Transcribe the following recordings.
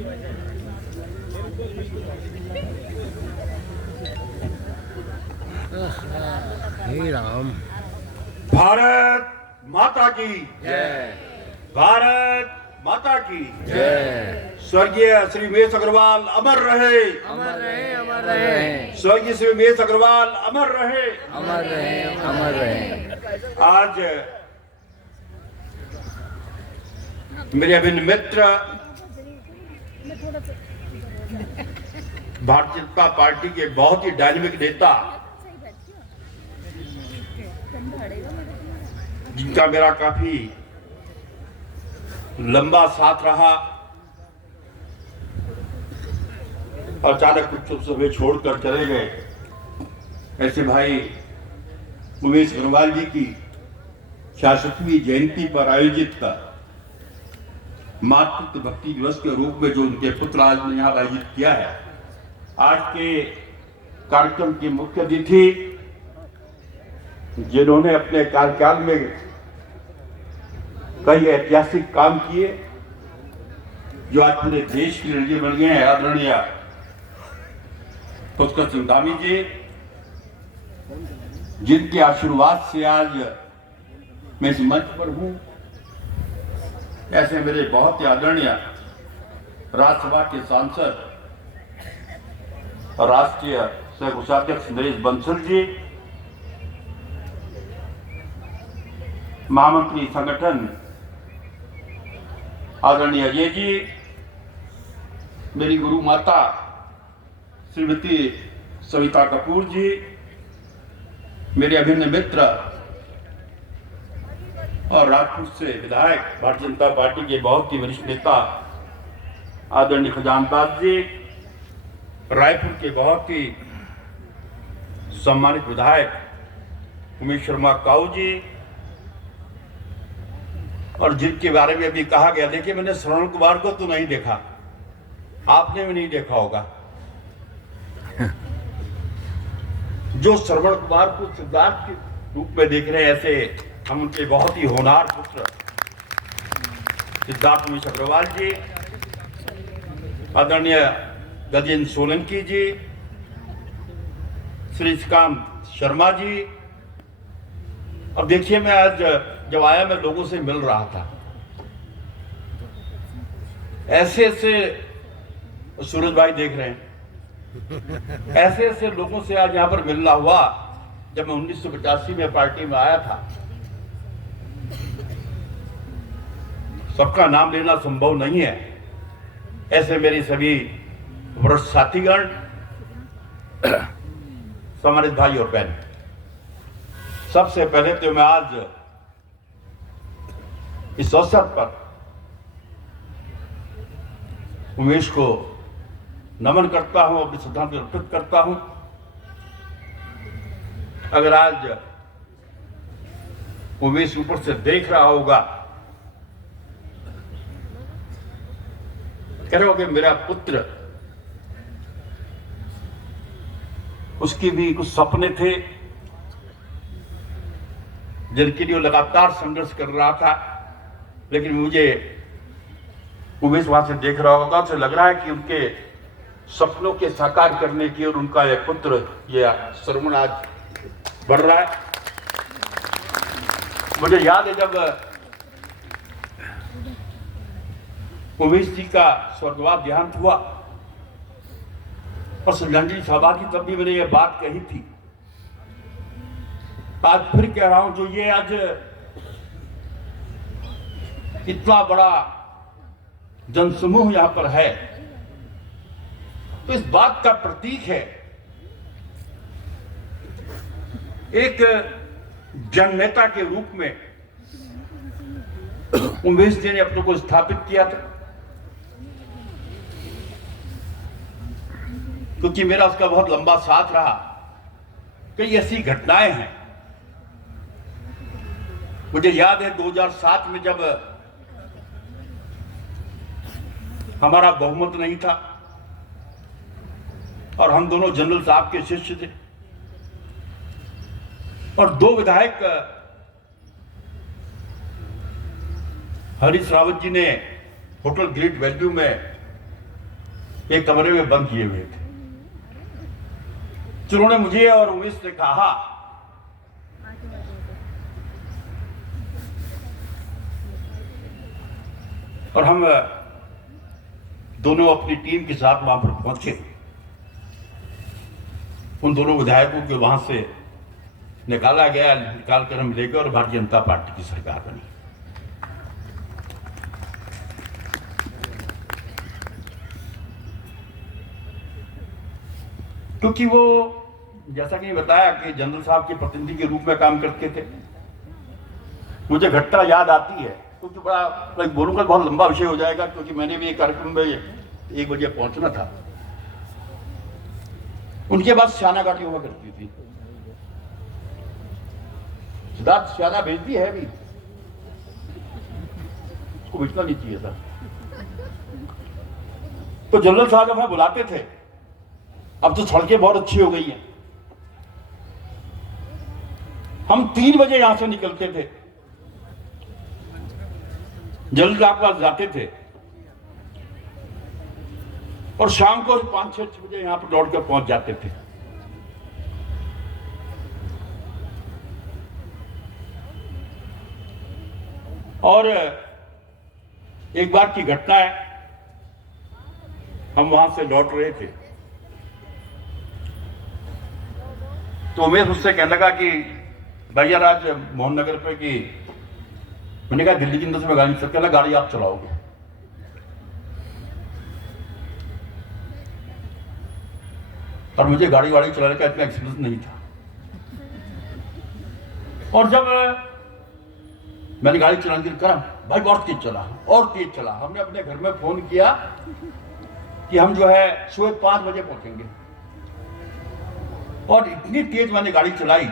हे राम। भारत माता की जय। भारत माता की जय। स्वर्गीय श्री मेष अग्रवाल अमर रहे। अमर रहे, अमर रहे, स्वर्गीय श्री मेष अग्रवाल अमर रहे। अमर रहे, अमर रहे। आज मेरे अभिन्न मित्र भारतीय जनता पार्टी के बहुत ही डायनेमिक नेता, जिनका मेरा काफी लंबा साथ रहा, अचानक कुछ समय छोड़कर चले गए, ऐसे भाई उमेश अग्रवाल जी की 66वीं जयंती पर आयोजित मातृत्व भक्ति दिवस के रूप में जो उनके पुत्र आज ने यहाँ आयोजित किया है, आज के कार्यक्रम की मुख्य अतिथि जिन्होंने अपने कार्यकाल में कई ऐतिहासिक काम किए, जो आज पूरे देश के लिए बन गए हैं, आदरणीय पुष्कर सिंह धामी जी, जिनके आशीर्वाद से आज मैं इस मंच पर हूं। ऐसे मेरे बहुत ही आदरणीय राज्यसभा के सांसद और राष्ट्रीय सह कोषाध्यक्ष नरेश बंसल जी, महामंत्री संगठन आदरणीय अजय जी, मेरी गुरु माता श्रीमती सविता कपूर जी, मेरे अभिन्न मित्र और राजपूत से विधायक भारतीय जनता पार्टी के बहुत ही वरिष्ठ नेता आदरणीय खजानदास जी, रायपुर के बहुत ही सम्मानित विधायक उमेश शर्मा काऊ जी, और जिनके बारे में अभी कहा गया, देखिए मैंने श्रवण कुमार को तो नहीं देखा, आपने भी नहीं देखा होगा। जो श्रवण कुमार को सिद्धार्थ के रूप में देख रहे हैं, ऐसे हम उनके बहुत ही होनहार पुत्र सिद्धार्थ उमेश अग्रवाल जी, आदरणीय गजेंद्र सोलंकी जी, श्री श्रीकांत शर्मा जी। अब देखिए, मैं आज जब आया, मैं लोगों से मिल रहा था, ऐसे ऐसे सूरज भाई देख रहे हैं, ऐसे ऐसे लोगों से आज यहाँ पर मिलना हुआ। जब मैं 1985 में पार्टी में आया था, सबका नाम लेना संभव नहीं है, ऐसे मेरी सभी वरिष्ठ साथीगण, सम्मानित भाई और बहन, सबसे पहले तो मैं आज इस अवसर पर उमेश को नमन करता हूं, अपनी श्रद्धांजलि अर्पित करता हूं। अगर आज उमेश ऊपर से देख रहा होगा, कह रहे हो कि मेरा पुत्र, उसकी भी कुछ सपने थे जिनके लिए वो लगातार संघर्ष कर रहा था, लेकिन मुझे उमेश वहां से देख रहा होगा, उसे लग रहा है कि उनके सपनों के साकार करने की और उनका एक पुत्र ये श्रवण आज बढ़ रहा है। मुझे याद है जब उमेश जी का स्वर्गवास देहांत हुआ और श्रद्धांजलि सभा की, तब भी मैंने ये बात कही थी, आज फिर कह रहा हूं, जो ये आज इतना बड़ा जनसमूह यहां पर है, तो इस बात का प्रतीक है, एक जननेता के रूप में उमेश जी ने अपने को स्थापित किया था, क्योंकि मेरा उसका बहुत लंबा साथ रहा। कई ऐसी घटनाएं हैं, मुझे याद है 2007 में जब हमारा बहुमत नहीं था और हम दोनों जनरल साहब के शिष्य थे, और दो विधायक हरीश रावत जी ने होटल ग्रेट वैल्यू में एक कमरे में बंद किए हुए थे। तो उन्होंने मुझे और उमेश से कहा और हम दोनों अपनी टीम के साथ वहां पर पहुंचे। उन दोनों विधायकों को वहां से निकाला गया, निकाल कर हम ले गए और भारतीय जनता पार्टी की सरकार बनी। क्योंकि वो जैसा कि बताया कि जनरल साहब के प्रतिनिधि के रूप में काम करते थे। मुझे घटना याद आती है क्योंकि बड़ा बोलूंगा बहुत लंबा विषय हो जाएगा, क्योंकि मैंने भी एक कार्यक्रम में 1 बजे पहुंचना था। उनके बाद श्याना घाटी हुआ करती थी, सिद्धार्थ श्याना भेजती है भी, उसको भेजना नहीं चाहिए था। तो जनरल साहब हमें बुलाते थे। अब तो सड़कें बहुत अच्छी हो गई हैं। हम 3 बजे यहां से निकलते थे, जनरल साहब के पास जाते थे और शाम को 5-6 बजे यहां पर दौड़कर पहुंच जाते थे। और एक बार की घटना है, हम वहां से लौट रहे थे तो उमेश मुझसे कहने लगा कि भैया राज मोहन नगर पे कि मैंने कहा दिल्ली के अंदर से मैं गाड़ी नहीं सकता, गाड़ी आप चलाओगे। और मुझे गाड़ी चलाने का इतना एक्सपीरियंस नहीं था। और जब मैंने गाड़ी चलाने की करा, भाई और तेज चला। हमने अपने घर में फोन किया कि हम जो है सुबह 5 बजे पहुंचेंगे। और इतनी तेज मैंने गाड़ी चलाई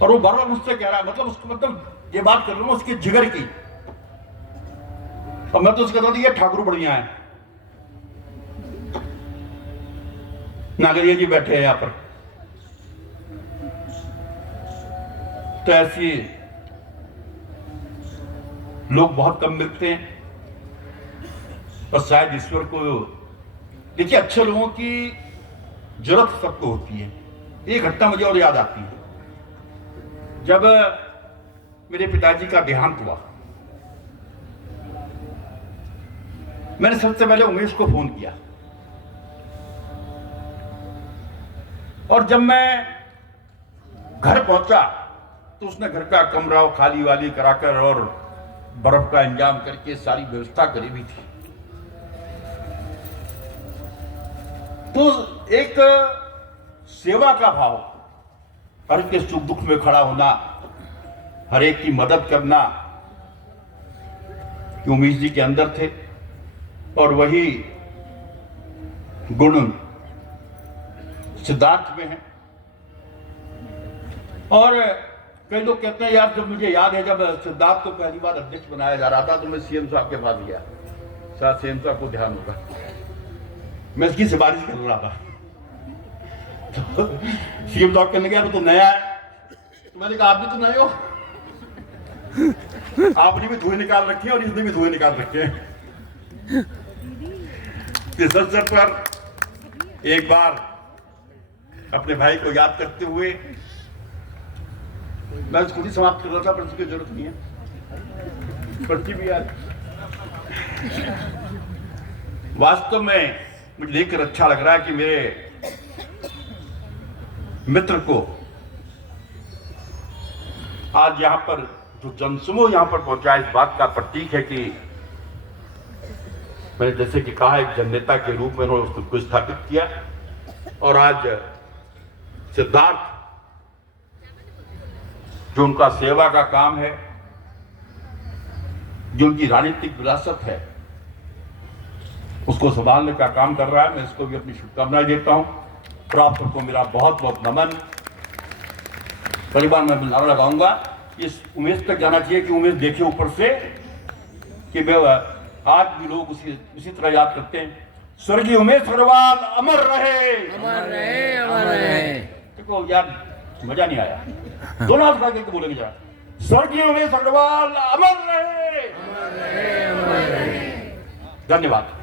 और वो बार-बार मुझसे कह रहा है, मतलब ये बात कर रहा हूं उसकी जिगर की। और मैं तो उसके कहता ये ठाकुर बढ़िया है। नागरिया जी बैठे हैं यहां पर। तो ऐसे लोग बहुत कम मिलते हैं और शायद ईश्वर को, देखिए अच्छे लोगों की जरूरत सबको होती है। एक घटना मुझे और याद आती है, जब मेरे पिताजी का देहांत हुआ, मैंने सबसे पहले उमेश को फोन किया। और जब मैं घर पहुंचा तो उसने घर का कमरा खाली वाली कराकर और बर्फ का इंतजाम करके सारी व्यवस्था करी भी थी। तो एक सेवा का भाव, हर एक के सुख दुख में खड़ा होना, हर एक की मदद करना, उमेश जी के अंदर थे। और वही गुण सिद्धार्थ में है। और कई लोग कहते हैं यार, जब मुझे याद है जब सिद्धार्थ को पहली बार अध्यक्ष बनाया जा रहा था तो मैं सीएम साहब के पास गया। शायद सीएम साहब को ध्यान होगा, मैं इसकी सिफारिश कर रहा था। तो सीएम साहब कहने गया तो नया है। तो मैंने कहा आप भी तो नए हो, आपने भी धुएं निकाल रखे हैं और इसने भी धुएं निकाल रखे हैं। इस अवसर पर एक बार अपने भाई को याद करते हुए मैं खुद ही समाप्त कर रहा था, पर उसकी जरूरत नहीं है, पर्ची भी याद। वास्तव में मुझे देखकर अच्छा लग रहा है कि मेरे मित्र को आज यहां पर जो जनसमूह यहां पर पहुंचा, इस बात का प्रतीक है कि मैंने जैसे कि कहा एक जननेता के रूप में उन्होंने उसको स्थापित किया। और आज सिद्धार्थ जो उनका सेवा का काम है, जो उनकी राजनीतिक विरासत है, उसको संभालने का काम कर रहा है। मैं इसको भी अपनी शुभकामनाएं देता हूं। और आप सबको मेरा बहुत बहुत नमन। परिवार में नारा लगाऊंगा, इस उमेश तक जाना चाहिए कि उमेश देखे ऊपर से कि आज भी लोग उसी तरह याद करते हैं। स्वर्गीय उमेश अग्रवाल अमर रहे, अमर रहे, अमर रहे। देखो यार मजा नहीं आया, दोनों हाथ खड़ा करके बोलेंगे जरा, स्वर्गीय उमेश अग्रवाल अमर रहे, अमर रहे, अमर रहे। धन्यवाद।